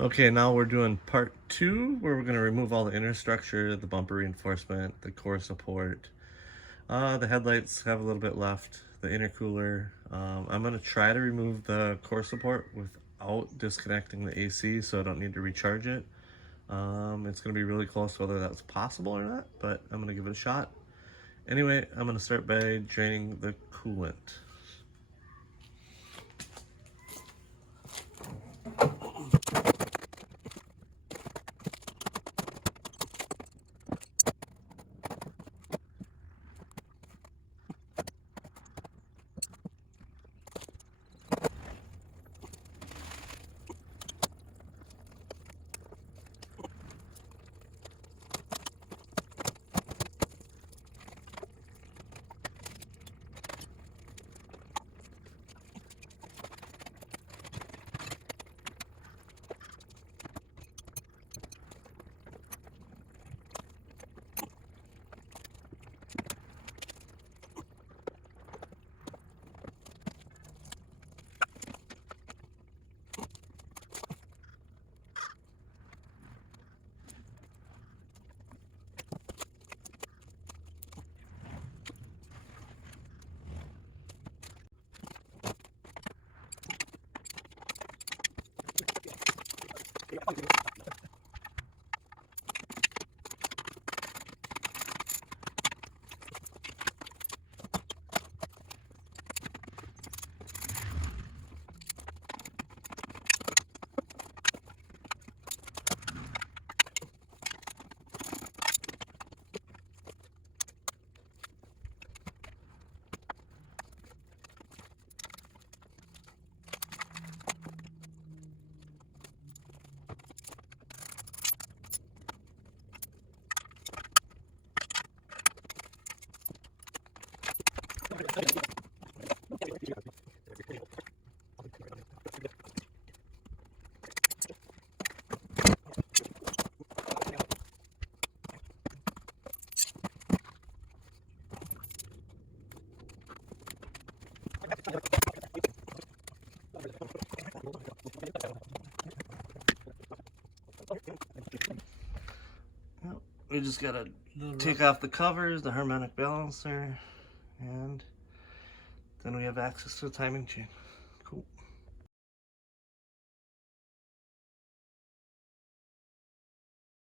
Okay, now we're doing part 2, where we're going to remove all the inner structure, the bumper reinforcement, the core support. The headlights have a little bit left, the intercooler. I'm going to try to remove the core support without disconnecting the AC, so I don't need to recharge it. It's going to be really close whether that's possible or not, but I'm going to give it a shot. Anyway, I'm going to start by draining the coolant. We just gotta take off the covers, the harmonic balancer, and then we have access to the timing chain.